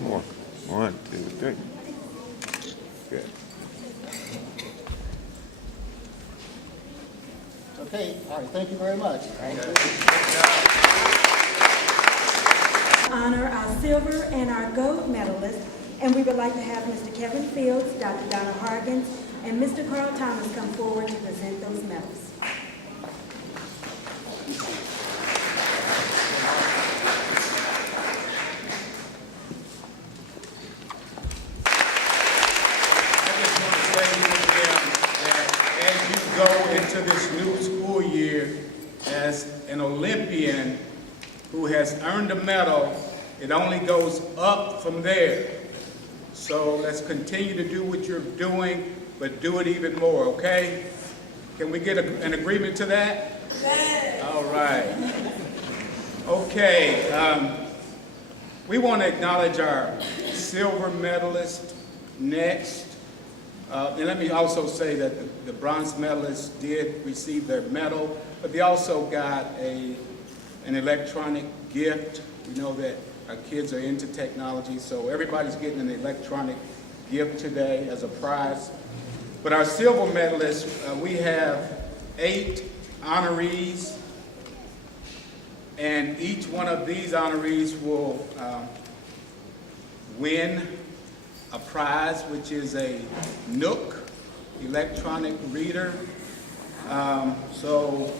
One more. 1, 2, 3. Good. Okay, all right, thank you very much. Honor our silver and our gold medalists, and we would like to have Mr. Kevin Fields, Dr. Donna Hargens, and Mr. Carl Thomas come forward to present those medals. Into this new school year as an Olympian who has earned a medal, it only goes up from there. So let's continue to do what you're doing, but do it even more, okay? Can we get an agreement to that? Yes. All right. Okay, we want to acknowledge our silver medalist next. And let me also say that the bronze medalists did receive their medal, but they also got an electronic gift. We know that our kids are into technology, so everybody's getting an electronic gift today as a prize. But our silver medalists, we have 8 honorees, and each one of these honorees will win a prize, which is a Nook electronic reader. So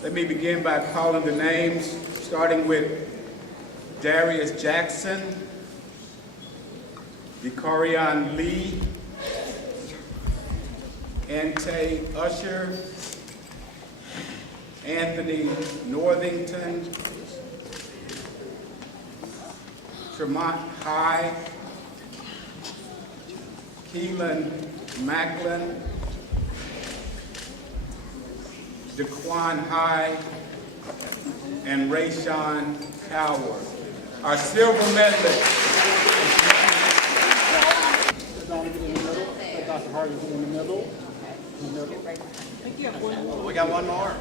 let me begin by calling the names, starting with Darius Jackson, Vicarian Lee, Ante Usher, Anthony Northington, Tremont High, Keelan Macklin, Daquan High, and Rayshawn Coward. Our silver medalists. Donna get in the middle. Let Dr. Hargens get in the middle. In the middle. We got one more.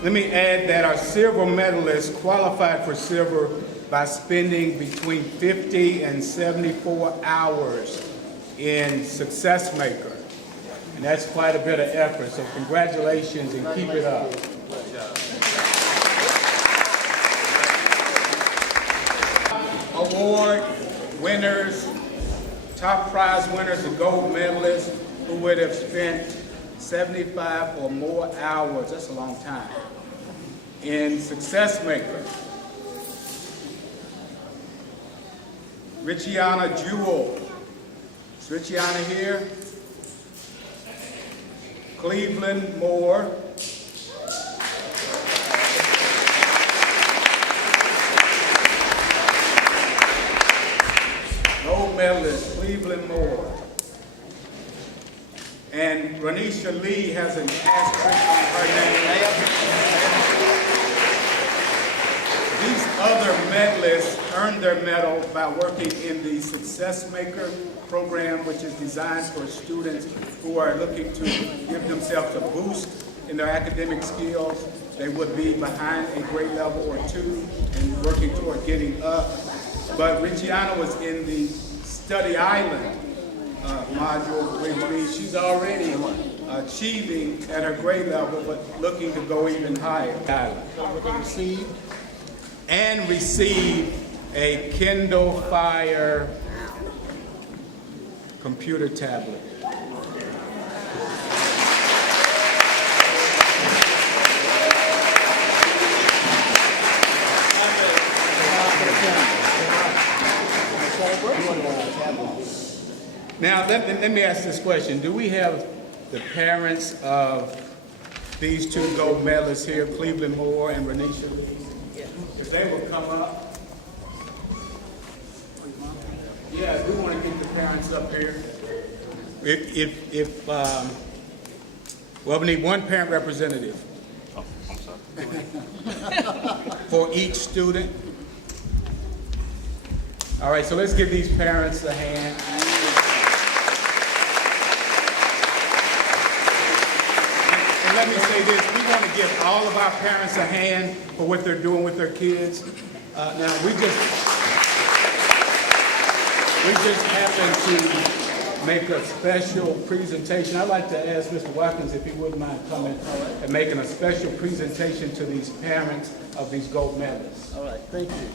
Let me add that our silver medalists qualified for silver by spending between 50 and 74 hours in Success Maker. And that's quite a bit of effort, so congratulations and keep it up. Award winners, top prize winners, the gold medalists who would have spent 75 or more hours, that's a long time, in Success Maker. Richiana Jewell. Is Richiana here? Cleveland Moore. Gold medalist, Cleveland Moore. And Ranisha Lee has an asterisk on her name. These other medalists earned their medal by working in the Success Maker program, which is designed for students who are looking to give themselves a boost in their academic skills. They would be behind a grade level or 2 and working toward getting up. But Richiana was in the Study Island module, which means she's already achieving at her grade level, but looking to go even higher. And receive a Kindle Fire computer tablet. Now, let me ask this question. Do we have the parents of these 2 gold medalists here, Cleveland Moore and Ranisha Lee? If they will come up. Yeah, we want to get the parents up here. Well, we need 1 parent representative. Oh, I'm sorry. For each student. All right, so let's give these parents a hand. let me say this. We want to give all of our parents a hand for what they're doing with their kids. Now, we just happened to make a special presentation. I'd like to ask Mr. Watkins if he wouldn't mind coming and making a special presentation to these parents of these gold medalists. All right, thank you.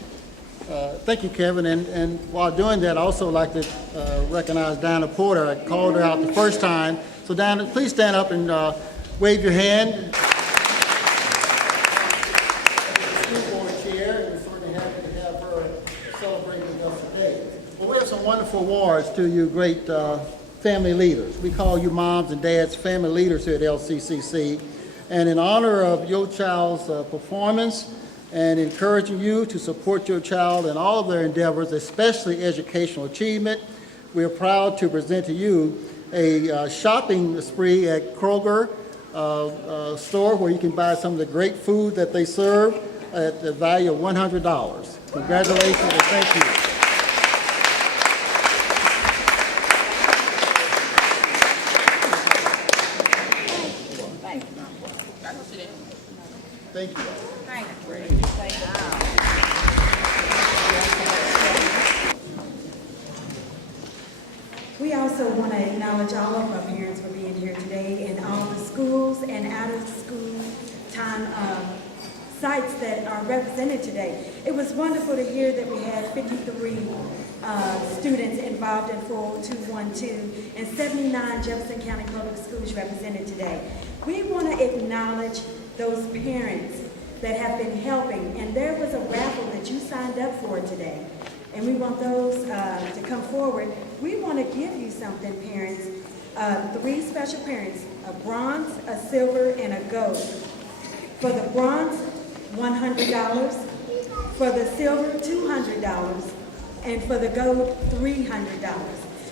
Thank you, Kevin. And while doing that, I'd also like to recognize Diana Porter. I called her out the first time. So Diana, please stand up and wave your hand. School board chair, and we're certainly happy to have her celebrate with us today. Well, we have some wonderful awards to you great family leaders. We call you moms and dads family leaders here at LCCC. And in honor of your child's performance, and encouraging you to support your child in all of their endeavors, especially educational achievement, we are proud to present to you a shopping spree at Kroger store where you can buy some of the great food that they serve at the value of $100. Congratulations and thank you. Thank you. We also want to acknowledge all of our parents for being here today and all the schools and out-of-school time sites that are represented today. It was wonderful to hear that we had 53 students involved in 40212 and 79 Jefferson County Public Schools represented today. We want to acknowledge those parents that have been helping, and there was a raffle that you signed up for today. And we want those to come forward. We want to give you something, parents. 3 special parents, a bronze, a silver, and a gold. For the bronze, $100. For the silver, $200. And for the gold, $300.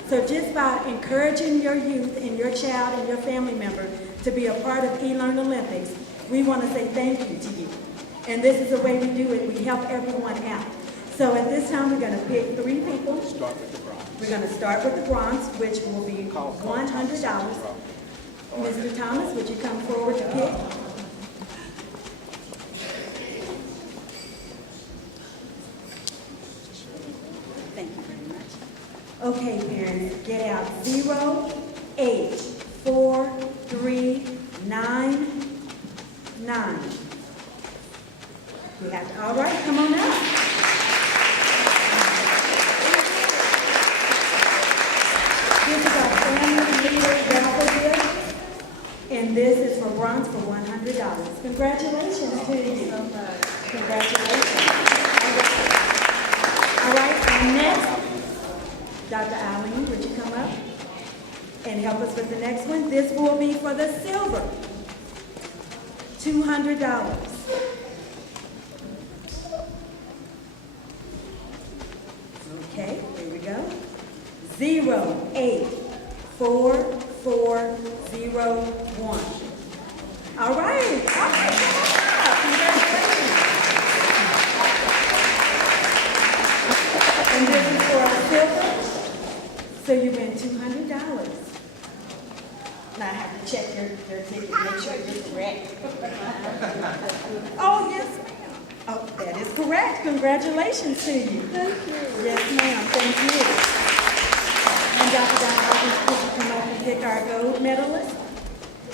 So just by encouraging your youth and your child and your family member to be a part of eLearn Olympics, we want to say thank you to you. And this is the way we do it. We help everyone out. So at this time, we're going to pick 3 people. Start with the bronze. We're going to start with the bronze, which will be $100. Mr. Thomas, would you come forward to pick? Thank you very much. Okay, parents, get out 0, 8, 4, 3, 9, 9. We have to, all right, come on up. This is our family leader raffle gift, and this is for bronze for $100. Congratulations to you. Congratulations. All right, and next, Dr. Eileen, would you come up and help us with the next one? This will be for the silver, $200. Okay, here we go. 0, 8, 4, 4, 0, 1. All right. Congratulations. And this is for our silver. So you win $200. Now I have to check your ticket, make sure it's correct. Oh, yes, ma'am. Oh, that is correct. Congratulations to you. Thank you. Yes, ma'am. Thank you. And Dr. Donna Hargens, please come up and pick our gold medalist.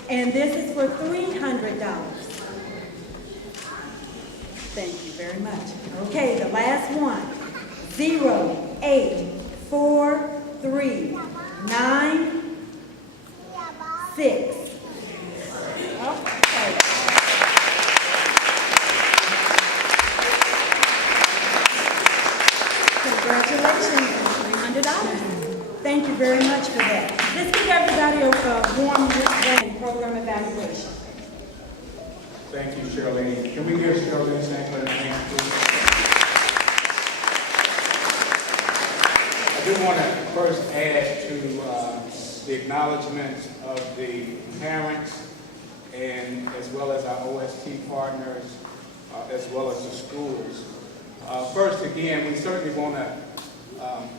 And this is for $300. Thank you very much. Okay, the last one. 0, 8, 4, 3, 9, 6. Okay. Congratulations, $300. Thank you very much for that. Let's give everybody a warm program evaluation. Thank you, Shirley. Can we give Shirley Sankler a hand, please? I do want to first add to the acknowledgments of the parents and as well as our OST partners, as well as the schools. First, again, we certainly want to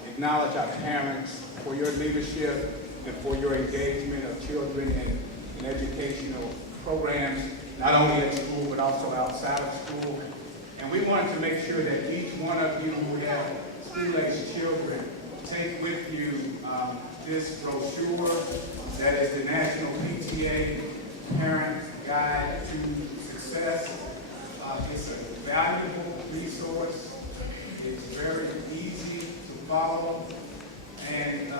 acknowledge our parents for your leadership and for your engagement of children in educational programs, not only at school, but also outside of school. And we wanted to make sure that each one of you who have school-aged children take with you this brochure that is the National PTA Parent Guide to Success. It's a valuable resource. It's very easy to follow. And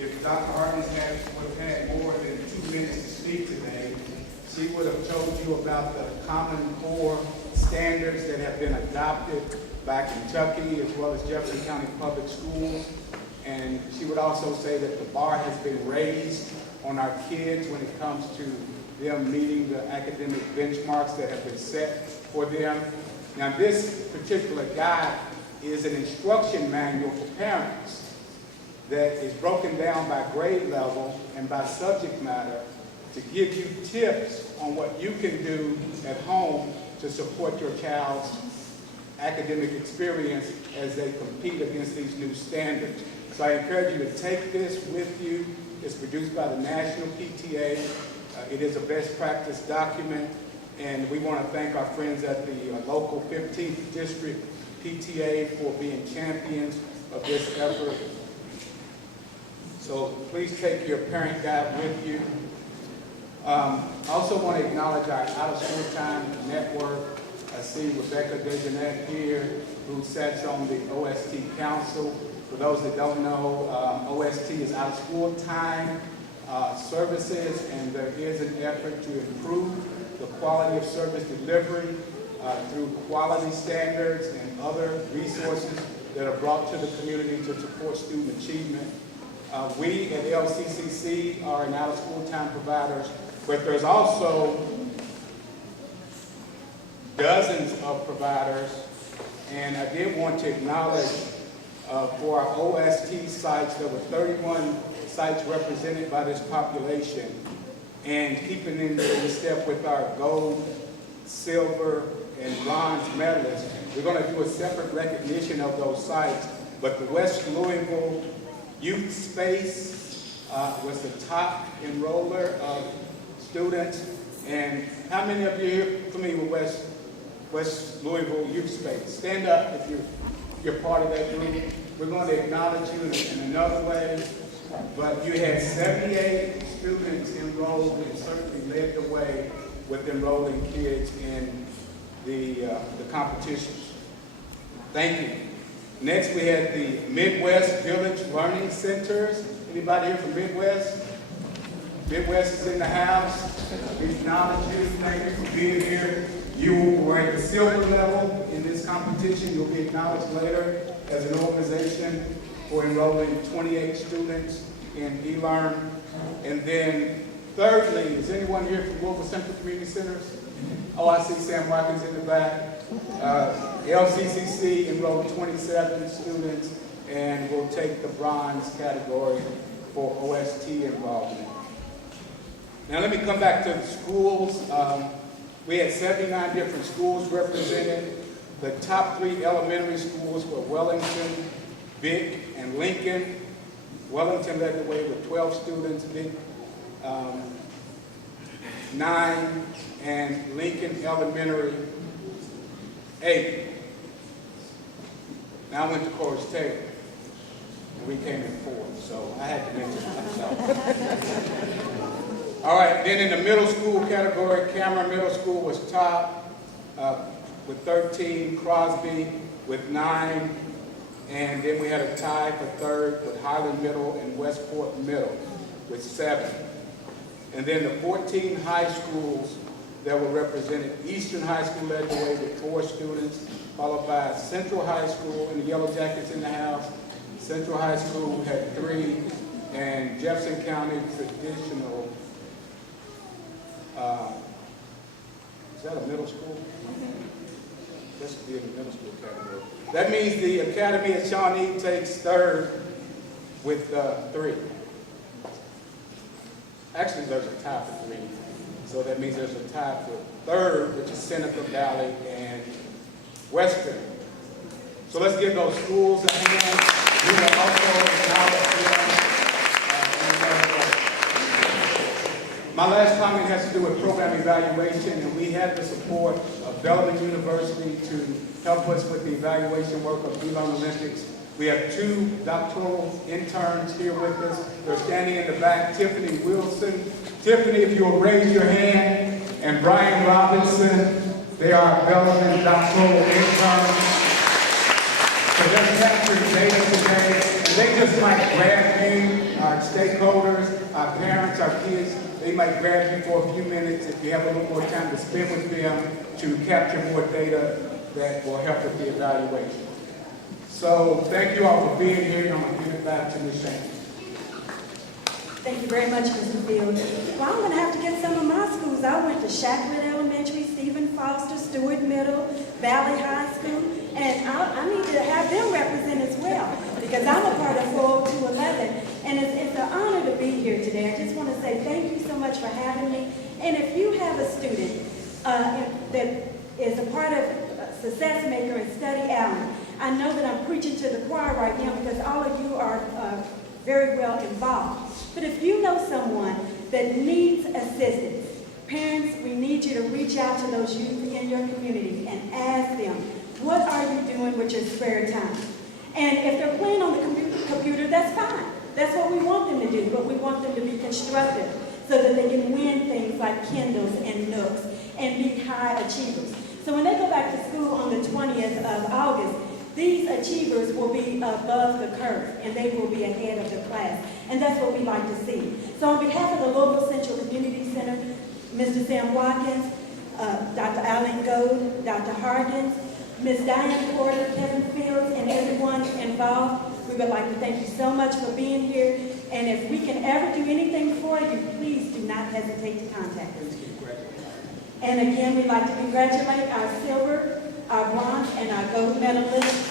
if Dr. Hargens would have had more than 2 minutes to speak today, she would have told you about the Common Core standards that have been adopted by Kentucky as well as Jefferson County Public Schools. And she would also say that the bar has been raised on our kids when it comes to them meeting the academic benchmarks that have been set for them. Now, this particular guide is an instruction manual for parents that is broken down by grade level and by subject matter to give you tips on what you can do at home to support your child's academic experience as they compete against these new standards. So I encourage you to take this with you. It's produced by the National PTA. It is a best practice document, and we want to thank our friends at the local 15th District PTA for being champions of this effort. So please take your parent guide with you. I also want to acknowledge our out-of-school time network. I see Rebecca Dejanette here, who sits on the OST Council. For those that don't know, OST is out-of-school time services, and there is an effort to improve the quality of service delivery through quality standards and other resources that are brought to the community to support student achievement. We at LCCC are an out-of-school time providers, but there's also dozens of providers, and I did want to acknowledge for our OST sites, there were 31 sites represented by this population, and keeping in step with our gold, silver, and bronze medalists, we're going to do a separate recognition of those sites, but the West Louisville Youth Space was the top enroller of students. And how many of you are familiar with West Louisville Youth Space? Stand up if you're part of that group. We're going to acknowledge you in another way, but you had 78 students enrolled and certainly led the way with enrolling kids in the competitions. Thank you. Next, we had the Midwest Village Learning Centers. Anybody here from Midwest? Midwest is in the house. We acknowledge you. Thank you for being here. You were at the silver level in this competition. You'll be acknowledged later as an organization for enrolling 28 students in eLearn. And then thirdly, is anyone here from Louisville Central Community Center? Oh, I see Sam Watkins in the back. LCCC enrolled 27 students and will take the bronze category for OST involvement. Now let me come back to the schools. We had 79 different schools represented. The top 3 elementary schools were Wellington, Vic, and Lincoln. Wellington led the way with 12 students, Vic 9, and Lincoln Elementary 8. Now I went to Corey Taylor, and we came in 4th, so I had to mention myself. All right, then in the middle school category, Cameron Middle School was top with 13, Crosby with 9, and then we had a tie for 3rd with Highland Middle and Westport Middle with 7. And then the 14 high schools that were represented, Eastern High School led the way with 4 students, followed by Central High School, and the Yellow Jackets in the house. Central High School had 3, and Jefferson County Traditional, is that a middle school? This would be in the middle school category. That means the Academy at Shawnee takes 3rd with 3. Actually, there's a tie for 3. So that means there's a tie for 3rd, which is Seneca Valley and Western. So let's give those schools a hand. We will also acknowledge them. My last comment has to do with program evaluation, and we had the support of Bellarmine University to help us with the evaluation work of eLearn Olympics. We have 2 doctoral interns here with us. They're standing in the back, Tiffany Wilson. Tiffany, if you'll raise your hand, and Brian Robinson. They are Bellarmine doctoral interns. So they're capturing data today, and they just might grab you, our stakeholders, our parents, our kids. They might grab you for a few minutes if you have a little more time to spend with them to capture more data that will help with the evaluation. So thank you all for being here, and I'm going to give it back to Ms. Shanks. Thank you very much, Mr. Fields. Well, I'm going to have to get some of my schools. I went to Shacklet Elementary, Stephen Foster, Stewart Middle, Valley High School, and I need to have them represent as well, because I'm a part of 40211, and it's an honor to be here today. I just want to say thank you so much for having me. And if you have a student that is a part of Success Maker and Study Allen, I know that I'm preaching to the choir right now because all of you are very well involved. But if you know someone that needs assistance, parents, we need you to reach out to those youth in your community and ask them, what are you doing with your spare time? And if they're playing on the computer, that's fine. That's what we want them to do, but we want them to be constructive so that they can win things like Kindles and Nooks and be high achievers. So when they go back to school on the 20th of August, these achievers will be above the curve, and they will be ahead of the class. And that's what we like to see. So on behalf of the Louisville Central Community Center, Mr. Sam Watkins, Dr. Allen Gold, Dr. Hargens, Ms. Diane Porter, Kevin Fields, and everyone involved, we would like to thank you so much for being here. And if we can ever do anything for you, please do not hesitate to contact us. And again, we'd like to congratulate our silver, our bronze, and our gold medalists